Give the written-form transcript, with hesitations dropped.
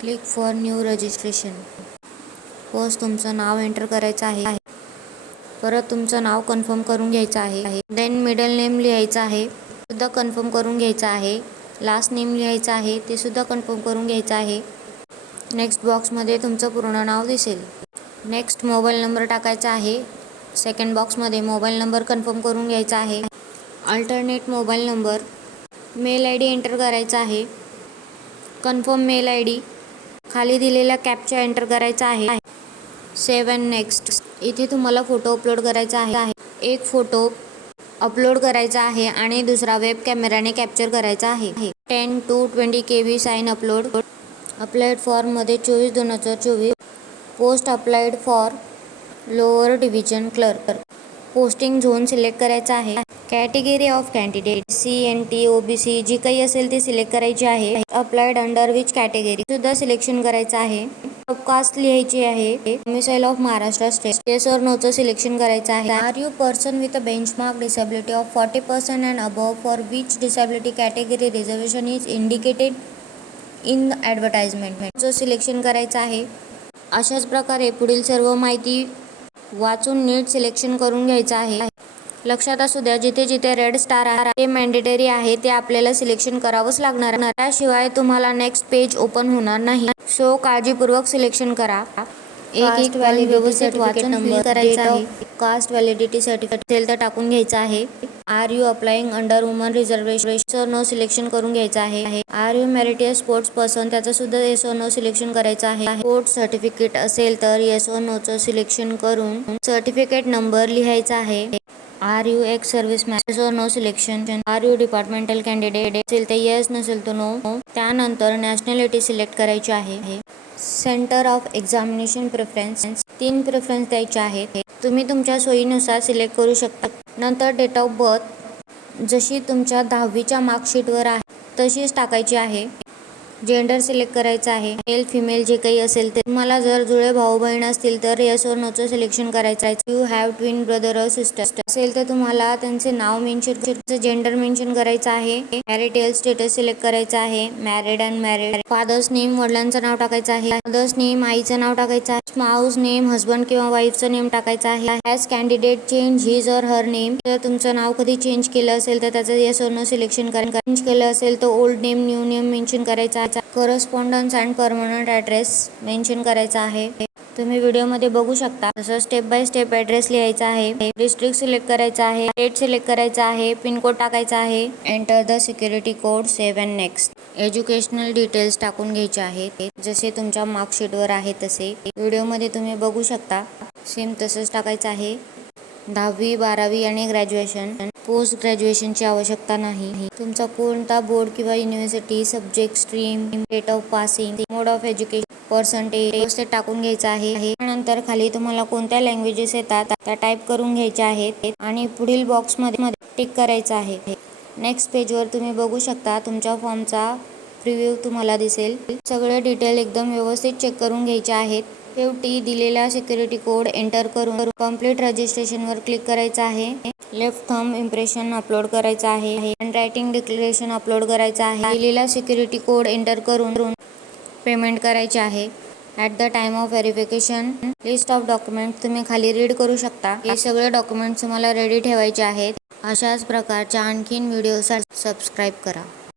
Click for new registration. First तुमचं नाव enter करायचं आहे. परत तुमचं नाव कन्फर्म करून घ्यायचं आहे. देन मिडल नेम लिहायचं आहे, सुद्धा कन्फर्म करून घ्यायचं आहे. लास्ट नेम लिहायचं आहे, ते सुद्धा कन्फर्म करून घ्यायचं आहे. नेक्स्ट बॉक्समध्ये तुमचं पूर्ण नाव दिसेल. नेक्स्ट मोबाईल नंबर टाकायचा आहे. सेकंड बॉक्समध्ये मोबाईल नंबर कन्फर्म करून घ्यायचा आहे. Alternate mobile number. Mail I D enter करायचा आहे. Confirm mail I D. खाली दिलेला कॅप्चा एंटर करायचा आहे. Save and next. इथे तुम्हाला फोटो अपलोड करायचा आहे. एक फोटो अपलोड करायचा आहे आणि दुसरा वेब कॅमेराने कॅप्चर करायचा आहे. 10 to 20 KB sign upload. Applied फॉरमध्ये 24/2024. Post applied for lower division clerk. Posting zone select करायचा आहे. Category of candidate CNT OBC जी काही असेल ती सिलेक्ट करायची आहे. अप्लाइड अंडर विच कॅटेगरी सुद्धा सिलेक्शन करायचं आहे. कास्ट लिहायची आहे. Domicile of Maharashtra state. Yes और नोचं सिलेक्शन करायचं आहे. Are you person with a benchmark disability of 40% and above for which disability category reservation is indicated in advertisement selection करायचं आहे. अशाच प्रकारे पुढील सर्व माहिती वाचून नीट सिलेक्शन करून घ्यायचं आहे. लक्षात असू द्या, जिथे जिथे रेड स्टार आहे ते मॅन्डेटरी आहे, ते आपल्याला सिलेक्शन करावंच लागणार. त्याशिवाय तुम्हाला नेक्स्ट पेज ओपन होणार नाही. सो काळजीपूर्वक सिलेक्शन करा. एक व्यवस्थित वाचून फिल करायचं आहे. कास्ट व्हॅलिडिटी सर्टिफिकेट असेल तर टाकून घ्यायचं आहे. Are you applying under woman reservation no selection करून घ्यायचं आहे. Are you meritorious sports person त्याचं सुद्धा येस और नो सिलेक्शन करायचं आहे. स्पोर्ट्स सर्टिफिकेट असेल तर येस और नोचं सिलेक्शन करून सर्टिफिकेट नंबर लिहायचा आहे. Are you ex serviceman yes और no selection. Are you departmental candidate असेल तर येस, नसेल तर नो. त्यानंतर नॅशनॅलिटी सिलेक्ट करायची आहे. Centre of examination preference 3 preference द्यायचे आहेत. तुम्ही तुमच्या सोयीनुसार सिलेक्ट करू शकता. नंतर डेट ऑफ बर्थ जशी तुमच्या 10वीच्या मार्कशीटवर आहे तशीच टाकायची आहे. जेंडर सिलेक्ट करायचं आहे. मेल फिमेल जे काही असेल ते. तुम्हाला जर जुळे भाऊ बहीण असतील तर येस और नोचं सिलेक्शन करायचं आहे. यू हॅव ट्विन ब्रदर और सिस्टर असेल तर तुम्हाला त्यांचे नाव मेन्शन, जेंडर मेन्शन करायचं आहे. मॅरिटल स्टेटस सिलेक्ट करायचं आहे. Married unmarried. फादर्स नेम वडिलांचं नाव टाकायचं आहे. मदर्स नेम आईचं नाव टाकायचं आहे. स्पाऊस नेम हजबंड किंवा वाईफचं नेम टाकायचं आहे. ॲज कॅन्डिडेट चेंज हिज और हर नेम. जर तुमचं नाव कधी चेंज केलं असेल तर त्याचं येस और नो सिलेक्शन करायचं. चेंज केलं असेल तर old name new name mention करायचा. Correspondence and permanent address mention करायचा आहे. तुम्ही व्हिडिओमध्ये बघू शकता. तसं स्टेप बाय स्टेप ॲड्रेस लिहायचा आहे. डिस्ट्रिक्ट सिलेक्ट करायचा आहे. स्टेट सिलेक्ट करायचा आहे. पिनकोड टाकायचा आहे. Enter the security code. Save and next. Educational details टाकून घ्यायचे आहेत, जसे तुमच्या मार्कशीटवर आहे तसे. व्हिडिओमध्ये तुम्ही बघू शकता. सेम तसंच टाकायचं आहे. 10वी 12वी आणि ग्रॅज्युएशन. पोस्ट ग्रॅज्युएशनची आवश्यकता नाही. तुमचा कोणता बोर्ड किंवा university, subject, stream, date of passing, mode of education, percentage ते टाकून घ्यायचं आहे. त्यानंतर खाली तुम्हाला कोणत्या लँग्वेजेस येतात त्या टाईप करून घ्यायच्या आहेत आणि पुढील बॉक्समध्ये टिक करायचं आहे. नेक्स्ट पेजवर तुम्ही बघू शकता तुमच्या फॉर्मचा प्रिव्ह्यू तुम्हाला दिसेल. सगळे डिटेल एकदम व्यवस्थित चेक करून घ्यायचे आहेत. शेवटी दिलेला सिक्युरिटी कोड एंटर करून कंप्लीट रजिस्ट्रेशनवर क्लिक करायचं आहे. लेफ्ट थंब इम्प्रेशन अपलोड करायचं आहे. हँडरायटिंग डिक्लेरेशन अपलोड करायचं आहे. दिलेला सिक्युरिटी कोड एंटर करून पेमेंट करायचे आहे. At the time of verification list of documents तुम्ही खाली रीड करू शकता. हे सगळे डॉक्युमेंट्स तुम्हाला रेडी ठेवायचे आहेत. अशाच प्रकारच्या आणखीन व्हिडिओसाठी सबस्क्राईब करा.